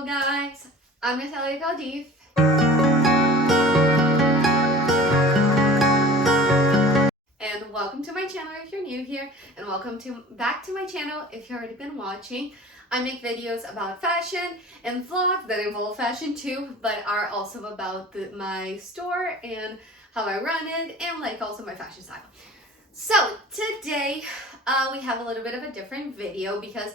Hello guys, I'm Nath Caldeef. And welcome to my channel if you're new here, and welcome back to my channel if you've already been watching. I make videos about fashion and vlogs that involve fashion too, but are also about my store and how I run it, and like also my fashion style. So today we have a little bit of a different video because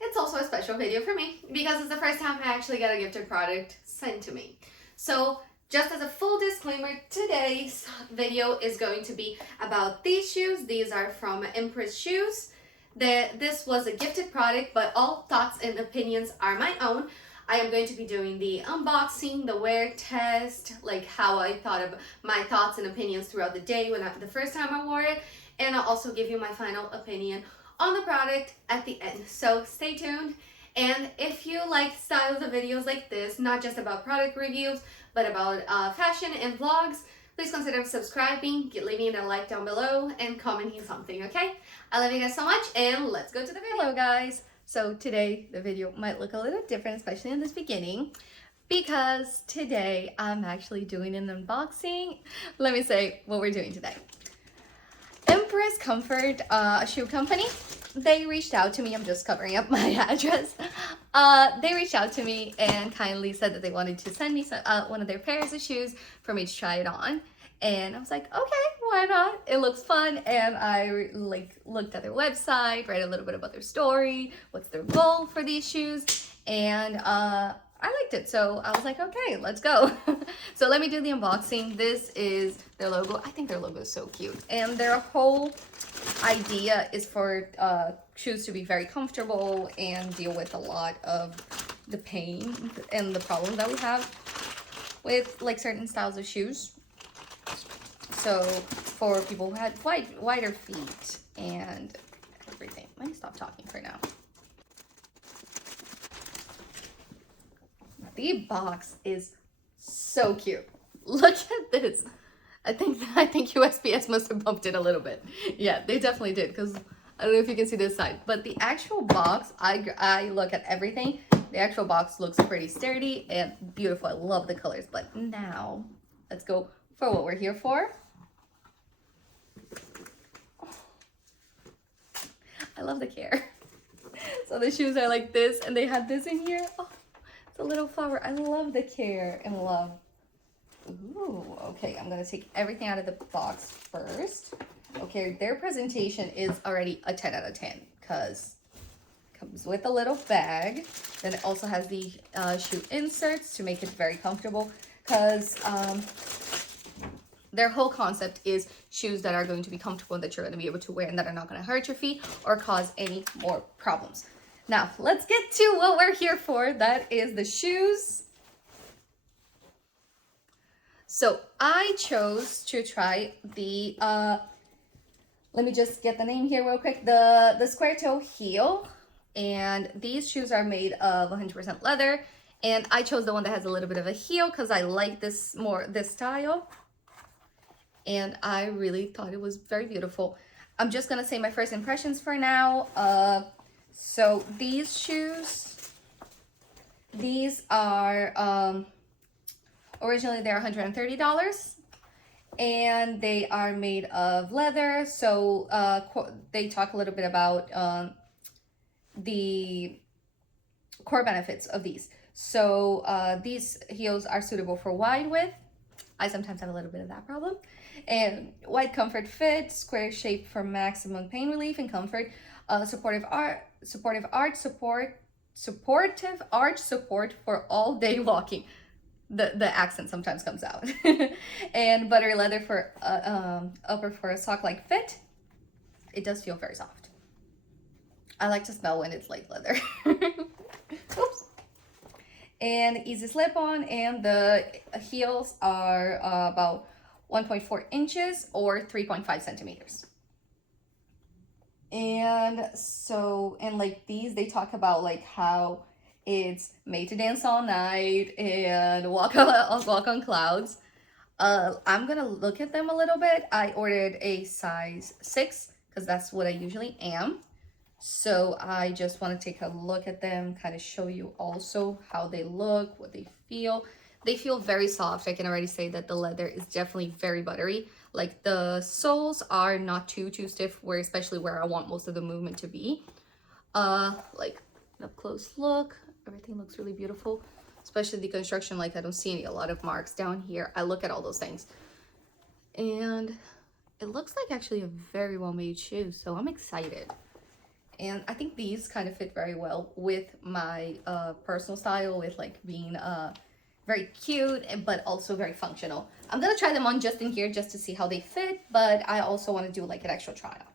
it's also a special video for me because it's the first time I actually got a gifted product sent to me. So just as a full disclaimer, today's video is going to be about these shoes. These are from Empress Shoes. This was a gifted product, but all thoughts and opinions are my own. I am going to be doing the unboxing, the wear test, like how I thought of my thoughts and opinions throughout the day the first time I wore it, and I'll also give you my final opinion on the product at the end. So stay tuned. And if you like styles of videos like this, not just about product reviews, but about fashion and vlogs, please consider subscribing, leaving a like down below, and commenting something, okay? I love you guys so much, and let's go to the video. Hello guys. So today the video might look a little different, especially in this beginning, because today I'm actually doing an unboxing. Let me say what we're doing today. Empress Comfort, a shoe company, they reached out to me. I'm just covering up my address. They reached out to me and kindly said that they wanted to send me one of their pairs of shoes for me to try it on. And I was like, okay, why not? It looks fun. And I looked at their website, read a little bit about their story, what's their goal for these shoes, and I liked it, so I was like, okay, let's go. So let me do the unboxing. This is their logo. I think their logo is so cute, and their whole idea is for shoes to be very comfortable and deal with a lot of the pain and the problems that we have with like certain styles of shoes. So for people who had wider feet and everything. Let me stop talking for now. The box is so cute. Look at this. I think USPS must have bumped it a little bit. Yeah, they definitely did, because I don't know if you can see this side, but the actual box, I look at everything. The actual box looks pretty sturdy and beautiful. I love the colors. But now let's go for what we're here for. I love the care. So the shoes are like this, and they had this in here. Oh, it's a little flower. I love the care and love. Ooh, okay, I'm gonna take everything out of the box first. Okay, their presentation is already a 10 out of 10 because it comes with a little bag. Then it also has the shoe inserts to make it very comfortable, because their whole concept is shoes that are going to be comfortable and that you're going to be able to wear and that are not going to hurt your feet or cause any more problems. Now, let's get to what we're here for. That is the shoes. So I chose to try the, let me just get the name here real quick, the square toe heel. And these shoes are made of 100% leather. And I chose the one that has a little bit of a heel because I like this style. And I really thought it was very beautiful. I'm just gonna say my first impressions for now. So these shoes, these are, originally they're $130, and they are made of leather. So they talk a little bit about the core benefits of these. So these heels are suitable for wide width. I sometimes have a little bit of that problem. And wide comfort fit, square shape for maximum pain relief and comfort. Supportive arch support for all day walking. The accent sometimes comes out. And buttery leather for upper for a sock-like fit. It does feel very soft. I like to smell when it's like leather. Oops. And easy slip on, and the heels are about 1.4 inches or 3.5 centimeters. And so, and like these, they talk about like how it's made to dance all night and walk on clouds. I'm gonna look at them a little bit. I ordered a size 6 because that's what I usually am. So I just want to take a look at them, kind of show you also how they look, what they feel. They feel very soft. I can already say that the leather is definitely very buttery. Like the soles are not too stiff, where especially where I want most of the movement to be. Like an up close look, everything looks really beautiful, especially the construction. Like I don't see a lot of marks down here. I look at all those things, and it looks like actually a very well made shoe, so I'm excited. And I think these kind of fit very well with my personal style, with like being very cute but also very functional. I'm gonna try them on just in here just to see how they fit, but I also want to do like an extra trial.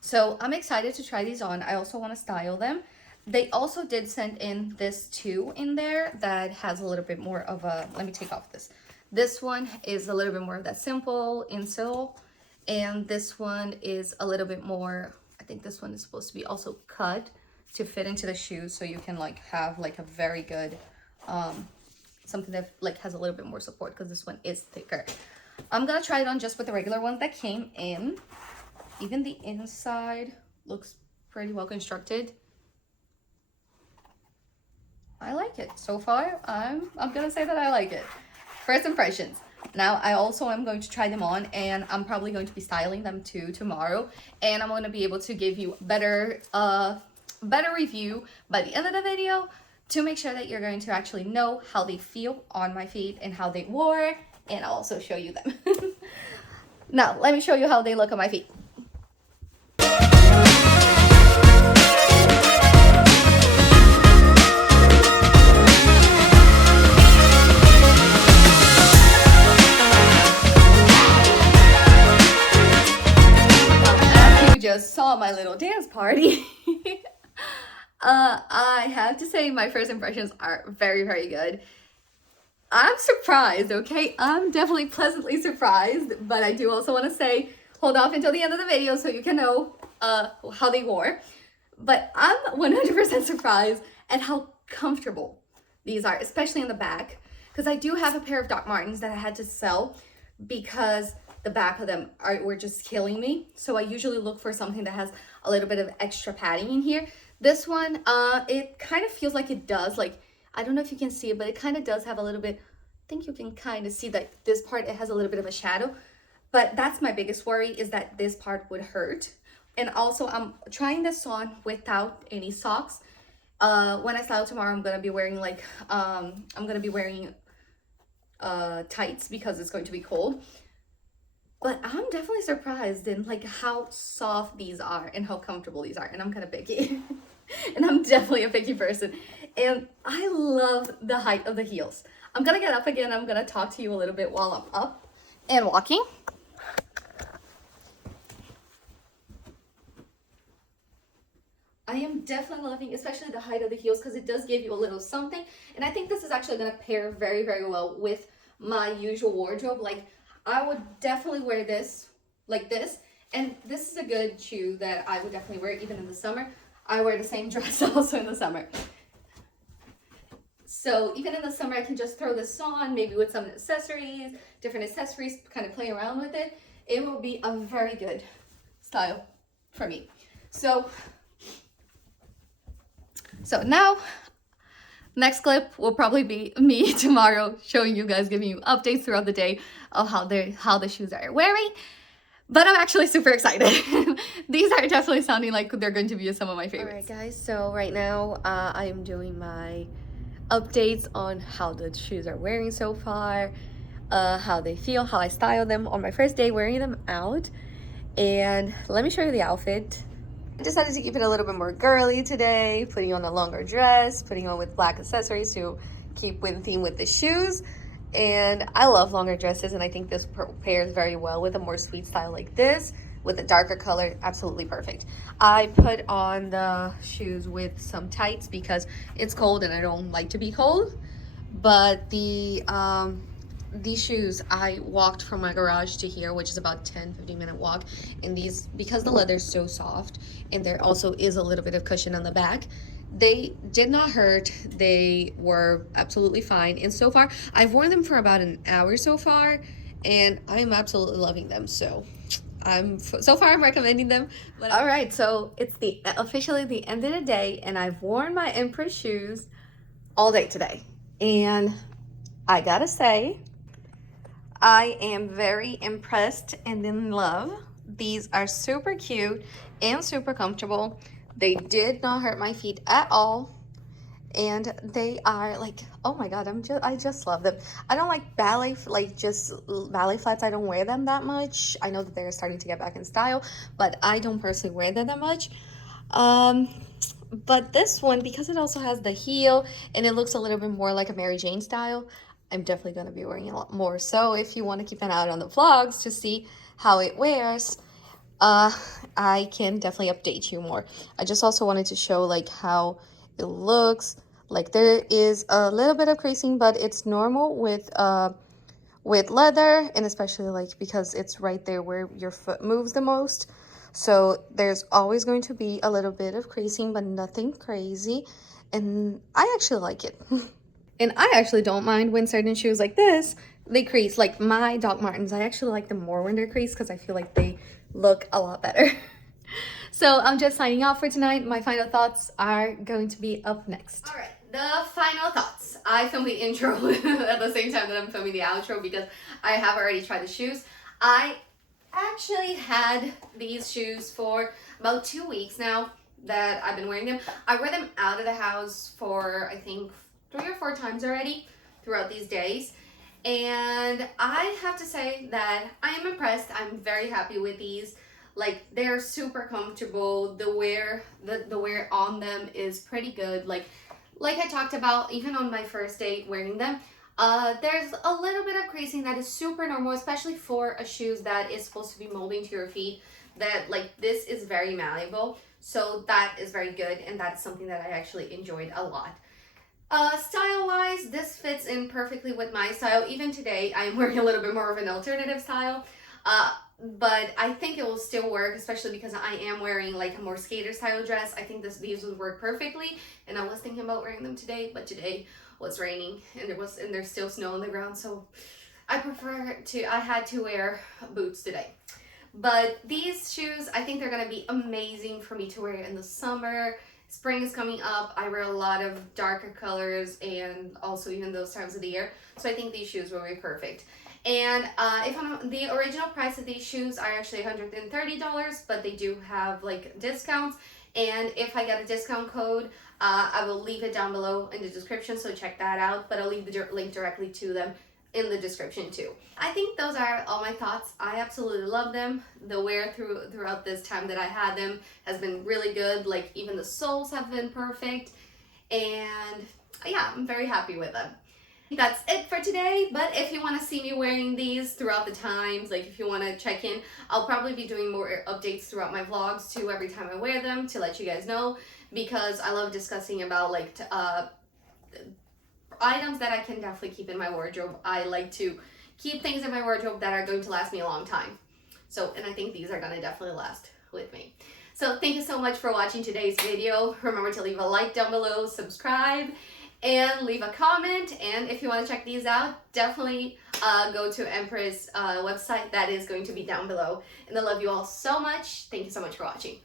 So I'm excited to try these on. I also want to style them. They also did send in this too in there that has a little bit more of a, let me take off this. This one is a little bit more of that simple insole. And this one is a little bit more, I think this one is supposed to be also cut to fit into the shoes, so you can like have like a very good, something that like has a little bit more support, because this one is thicker. I'm gonna try it on just with the regular ones that came in. Even the inside looks pretty well constructed. I like it. So far, I'm gonna say that I like it. First impressions. Now I also am going to try them on, and I'm probably going to be styling them too tomorrow, and I'm going to be able to give you better review by the end of the video to make sure that you're going to actually know how they feel on my feet and how they wore, and I'll also show you them. Now let me show you how they look on my feet. Just saw my little dance party. I have to say my first impressions are very good. I'm surprised, okay? I'm definitely pleasantly surprised, but I do also want to say hold off until the end of the video so you can know how they wore. But I'm 100% surprised at how comfortable these are, especially in the back, because I do have a pair of Doc Martens that I had to sell because the back of them were just killing me. So I usually look for something that has a little bit of extra padding in here. This one, it kind of feels like it does, like, I don't know if you can see it, but it kind of does have a little bit, I think you can kind of see that this part, it has a little bit of a shadow. But that's my biggest worry, is that this part would hurt. And also I'm trying this on without any socks. When I style tomorrow, I'm going to be wearing like, tights because it's going to be cold. But I'm definitely surprised in like how soft these are and how comfortable these are. And I'm kind of picky. And I'm definitely a picky person. And I love the height of the heels. I'm gonna get up again. I'm gonna talk to you a little bit while I'm up and walking. I am definitely loving, especially the height of the heels, because it does give you a little something. And I think this is actually gonna pair very well with my usual wardrobe. Like, I would definitely wear this like this, and this is a good shoe that I would definitely wear even in the summer. I wear the same dress also in the summer, so even in the summer I can just throw this on, maybe with some accessories, different accessories, kind of play around with it. It will be a very good style for me. So now next clip will probably be me tomorrow showing you guys, giving you updates throughout the day of how the shoes are wearing. But I'm actually super excited. These are definitely sounding like they're going to be some of my favorites. All right, guys, so right now I am doing my updates on how the shoes are wearing so far, how they feel, how I style them on my first day wearing them out. And let me show you the outfit. I decided to keep it a little bit more girly today, putting on a longer dress, putting on with black accessories to keep in theme with the shoes. And I love longer dresses, and I think this pairs very well with a more sweet style like this with a darker color. Absolutely perfect. I put on the shoes with some tights because it's cold and I don't like to be cold. But these shoes, I walked from my garage to here, which is about 10-15 minute walk, and these, because the leather is so soft and there also is a little bit of cushion on the back, they did not hurt. They were absolutely fine, and so far I've worn them for about an hour so far, and I'm absolutely loving them. So So far I'm recommending them. But all right, so it's officially the end of the day, and I've worn my Empress shoes all day today, and I gotta say, I am very impressed and in love. These are super cute and super comfortable. They did not hurt my feet at all. And they are like, oh my god, I just love them. I don't like just ballet flats. I don't wear them that much. I know that they're starting to get back in style, but I don't personally wear them that much. Um, but this one, because it also has the heel and it looks a little bit more like a Mary Jane style, I'm definitely going to be wearing it a lot more. So if you want to keep an eye out on the vlogs to see how it wears, uh, I can definitely update you more. I just also wanted to show like how it looks. Like there is a little bit of creasing, but it's normal with leather, and especially like because it's right there where your foot moves the most. So there's always going to be a little bit of creasing, but nothing crazy. And I actually like it. And I actually don't mind when certain shoes like this, they crease. Like my Doc Martens, I actually like them more when they're creased because I feel like they look a lot better. So I'm just signing off for tonight. My final thoughts are going to be up next. All right, the final thoughts. I filmed the intro at the same time that I'm filming the outro because I have already tried the shoes. I actually had these shoes for about 2 weeks now that I've been wearing them. I wear them out of the house for I think 3 or 4 times already throughout these days. And I have to say that I am impressed. I'm very happy with these. Like they're super comfortable. The wear on them is pretty good. Like I talked about, even on my first day wearing them, there's a little bit of creasing that is super normal, especially for a shoes that is supposed to be molding to your feet. That like this is very malleable, so that is very good, and that's something that I actually enjoyed a lot. Style wise, this fits in perfectly with my style. Even today, I am wearing a little bit more of an alternative style. But I think it will still work, especially because I am wearing like a more skater style dress. I think these would work perfectly, and I was thinking about wearing them today, but today was raining and there's still snow on the ground, so I had to wear boots today. But these shoes, I think they're gonna be amazing for me to wear in the summer. Spring is coming up. I wear a lot of darker colors and also even those times of the year, so I think these shoes will be perfect. And the original price of these shoes are actually $130, but they do have like discounts. And if I get a discount code, I will leave it down below in the description, so check that out. But I'll leave the link directly to them in the description too. I think those are all my thoughts. I absolutely love them. The wear throughout this time that I had them has been really good. Like even the soles have been perfect. And yeah, I'm very happy with them. That's it for today, but if you want to see me wearing these throughout the times, like if you want to check in, I'll probably be doing more updates throughout my vlogs too every time I wear them to let you guys know, because I love discussing about like items that I can definitely keep in my wardrobe. I like to keep things in my wardrobe that are going to last me a long time. So, and I think these are going to definitely last with me. So thank you so much for watching today's video. Remember to leave a like down below, subscribe, and leave a comment. And if you want to check these out, definitely go to Empress website. That is going to be down below. And I love you all so much. Thank you so much for watching.